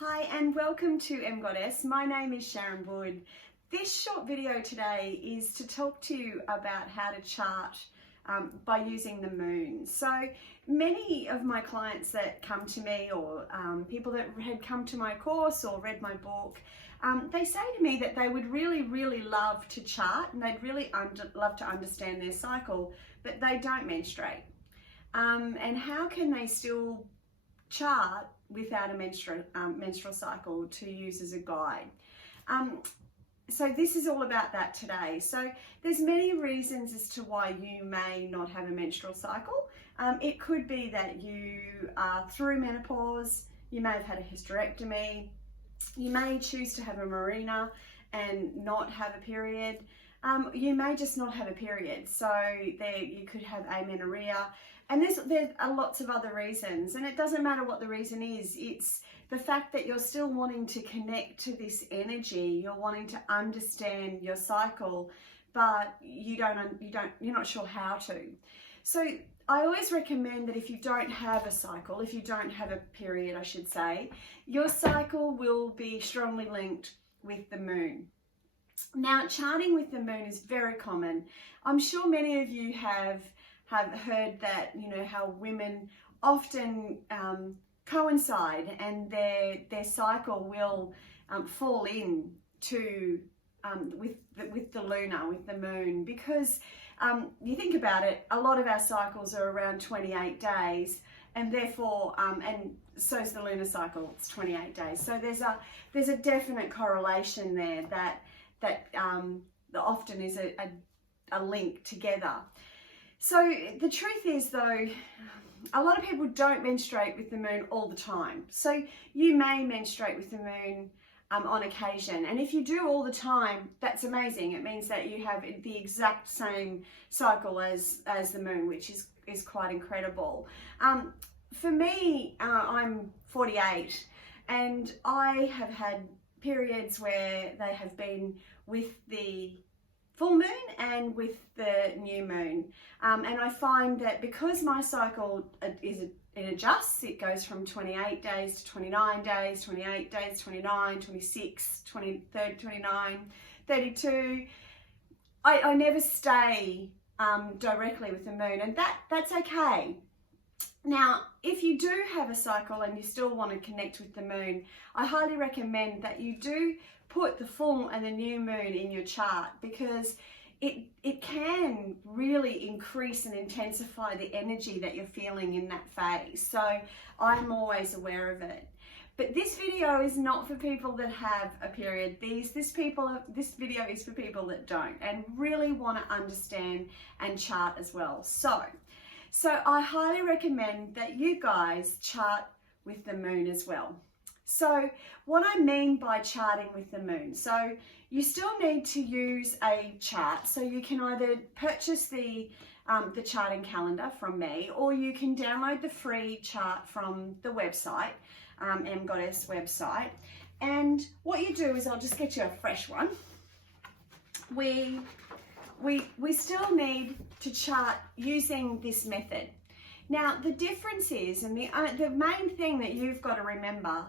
Hi and welcome to Emgoddess. My name is Sharon Wood. This short video today is to talk to you about how to chart by using the moon. So many of my clients that come to me, or people that had come to my course or read my book, they say to me that they would really love to chart and they'd really love to understand their cycle, but they don't menstruate. And how can they still chart without a menstrual cycle to use as a guide? So this is all about that today. So there's many reasons as to why you may not have a menstrual cycle. It could be that you are through menopause, you may have had a hysterectomy, you may choose to have a marina and not have a period. You may just not have a period, so you could have amenorrhea, and there's lots of other reasons, and it doesn't matter what the reason is. It's the fact that you're still wanting to connect to this energy, you're wanting to understand your cycle, but you're not sure how to. So I always recommend that if you don't have a cycle, if you don't have a period, I should say, your cycle will be strongly linked with the moon. Now, charting with the moon is very common. I'm sure many of you have heard that, you know, how women often coincide and their cycle will fall in to with the lunar, with the moon, because you think about it, a lot of our cycles are around 28 days, and therefore and so is the lunar cycle. It's 28 days. So there's a definite correlation there that often is a link together. So the truth is, though, a lot of people don't menstruate with the moon all the time. So you may menstruate with the moon on occasion, and if you do all the time, that's amazing. It means that you have the exact same cycle as the moon, which is quite incredible. For me, I'm 48, and I have had periods where they have been with the full moon and with the new moon, and I find that because my cycle it adjusts, it goes from 28 days to 29 days, 28 days, 29, 26, 23, 29, 32. I never stay directly with the moon, and that's okay. Now, if you do have a cycle and you still want to connect with the moon, I highly recommend that you do put the full and the new moon in your chart, because it can really increase and intensify the energy that you're feeling in that phase. So I'm always aware of it. But this video is not for people that have a period. This video is for people that don't and really want to understand and chart as well. So I highly recommend that you guys chart with the moon as well. So what I mean by charting with the moon, so you still need to use a chart. So you can either purchase the charting calendar from me, or you can download the free chart from the website, Emgoddess website. And what you do is, I'll just get you a fresh one. We still need to chart using this method. Now, the difference is, and the main thing that you've got to remember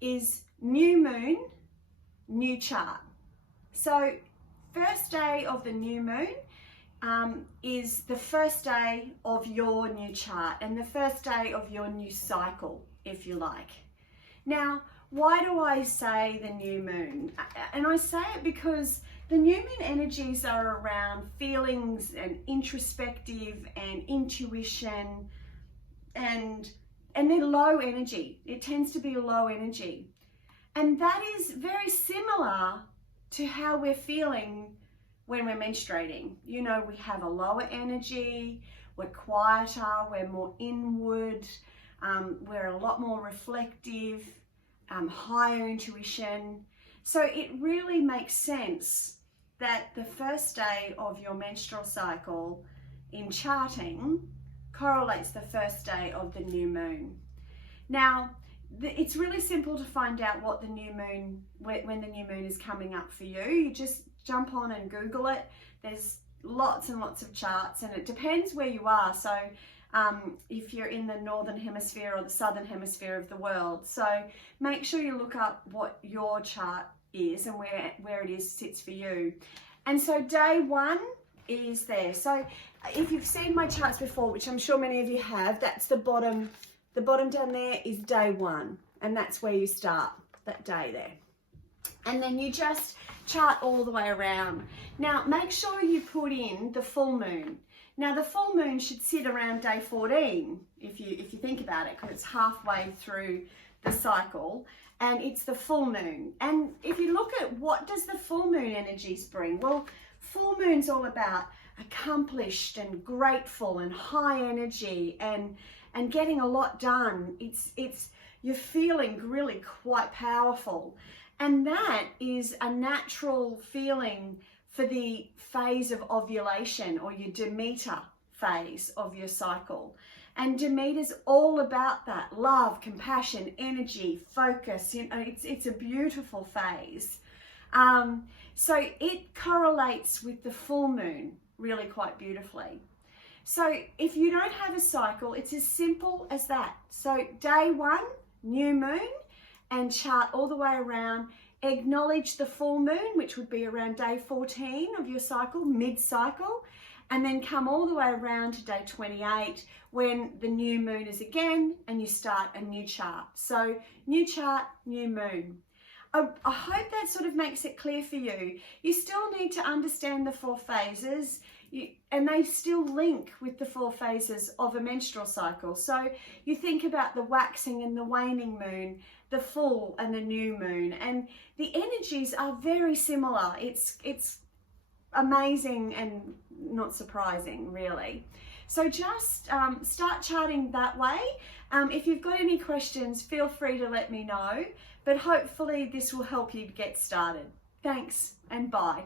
is new moon, new chart. So first day of the new moon is the first day of your new chart and the first day of your new cycle, if you like. Now, why do I say the new moon? And I say it because the new moon energies are around feelings and introspective and intuition, and they're low energy. It tends to be low energy. And that is very similar to how we're feeling when we're menstruating. You know, we have a lower energy, we're quieter, we're more inward, we're a lot more reflective, higher intuition. So it really makes sense that the first day of your menstrual cycle in charting correlates the first day of the new moon. Now, it's really simple to find out what the new moon, when the new moon is coming up for you. You just jump on and Google it. There's lots and lots of charts, and it depends where you are. So if you're in the northern hemisphere or the southern hemisphere of the world. So make sure you look up what your chart is and where it sits for you. And so day 1 is there. So if you've seen my charts before, which I'm sure many of you have, that's the bottom down there is day 1, and that's where you start that day there. And then you just chart all the way around. Now make sure you put in the full moon. Now the full moon should sit around day 14 if you think about it, because it's halfway through the cycle and it's the full moon. And if you look at what does the full moon energies bring, well, full moon's all about accomplished and grateful and high energy and getting a lot done. It's you're feeling really quite powerful. And that is a natural feeling for the phase of ovulation, or your Demeter phase of your cycle. And Demeter's all about that love, compassion, energy, focus. You know, it's a beautiful phase. So it correlates with the full moon really quite beautifully. So if you don't have a cycle, it's as simple as that. So day 1, new moon, and chart all the way around. Acknowledge the full moon, which would be around day 14 of your cycle, mid-cycle, and then come all the way around to day 28 when the new moon is again, and you start a new chart. So new chart, new moon. I hope that sort of makes it clear for you. You still need to understand the 4 phases, and they still link with the 4 phases of a menstrual cycle. So you think about the waxing and the waning moon, the full and the new moon, and the energies are very similar. It's amazing and not surprising, really. So just start charting that way. If you've got any questions, feel free to let me know, but hopefully this will help you get started. Thanks and bye.